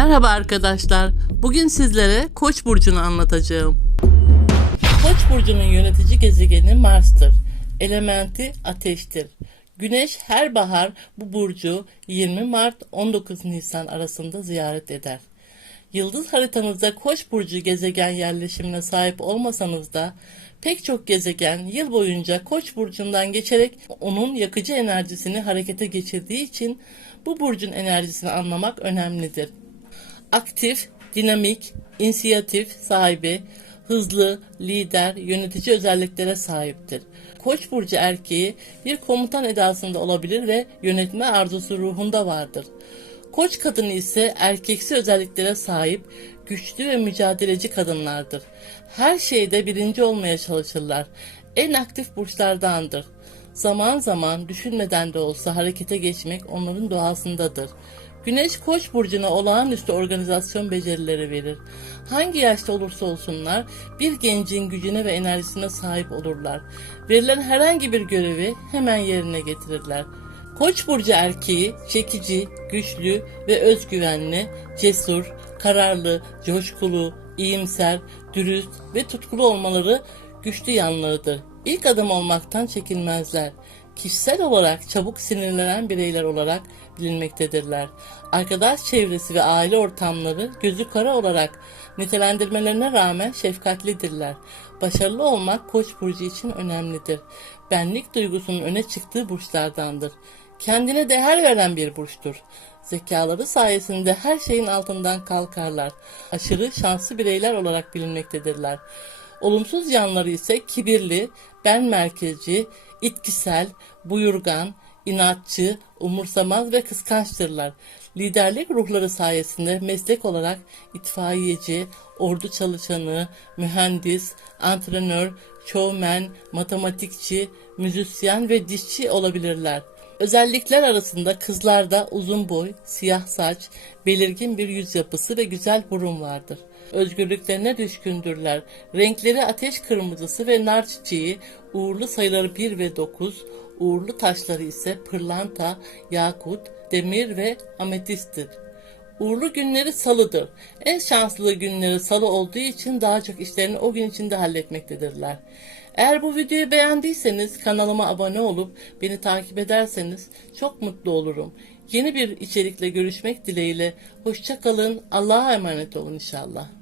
Merhaba arkadaşlar. Bugün sizlere Koç burcunu anlatacağım. Koç burcunun yönetici gezegeni Mars'tır. Elementi ateştir. Güneş her bahar bu burcu 20 Mart 19 Nisan arasında ziyaret eder. Yıldız haritanızda Koç burcu gezegen yerleşimine sahip olmasanız da pek çok gezegen yıl boyunca Koç burcundan geçerek onun yakıcı enerjisini harekete geçirdiği için bu burcun enerjisini anlamak önemlidir aktif, dinamik, inisiyatif sahibi, hızlı, lider, yönetici özelliklere sahiptir. Koç burcu erkeği bir komutan edasında olabilir ve yönetme arzusu ruhunda vardır. Koç kadını ise erkeksi özelliklere sahip, güçlü ve mücadeleci kadınlardır. Her şeyde birinci olmaya çalışırlar. En aktif burçlardandır. Zaman zaman düşünmeden de olsa harekete geçmek onların doğasındadır. Güneş Koç burcuna olağanüstü organizasyon becerileri verir. Hangi yaşta olursa olsunlar bir gencin gücüne ve enerjisine sahip olurlar. Verilen herhangi bir görevi hemen yerine getirirler. Koç burcu erkeği çekici, güçlü ve özgüvenli, cesur, kararlı, coşkulu, iyimser, dürüst ve tutkulu olmaları güçlü yanlarıdır. İlk adım olmaktan çekinmezler. Kişisel olarak çabuk sinirlenen bireyler olarak bilinmektedirler. Arkadaş çevresi ve aile ortamları gözü kara olarak nitelendirmelerine rağmen şefkatlidirler. Başarılı olmak Koç burcu için önemlidir. Benlik duygusunun öne çıktığı burçlardandır. Kendine değer veren bir burçtur. Zekaları sayesinde her şeyin altından kalkarlar. Aşırı şanslı bireyler olarak bilinmektedirler. Olumsuz yanları ise kibirli, ben merkezci, itkisel, buyurgan, inatçı, umursamaz ve kıskançtırlar. Liderlik ruhları sayesinde meslek olarak itfaiyeci, ordu çalışanı, mühendis, antrenör, şovmen, matematikçi, müzisyen ve dişçi olabilirler. Özellikler arasında kızlarda uzun boy, siyah saç, belirgin bir yüz yapısı ve güzel burun vardır. Özgürlüklerine düşkündürler. Renkleri ateş kırmızısı ve nar çiçeği, uğurlu sayıları 1 ve 9, uğurlu taşları ise pırlanta, yakut, demir ve ametisttir. Uğurlu günleri salıdır. En şanslı günleri salı olduğu için daha çok işlerini o gün içinde halletmektedirler. Eğer bu videoyu beğendiyseniz kanalıma abone olup beni takip ederseniz çok mutlu olurum. Yeni bir içerikle görüşmek dileğiyle. Hoşçakalın. Allah'a emanet olun inşallah.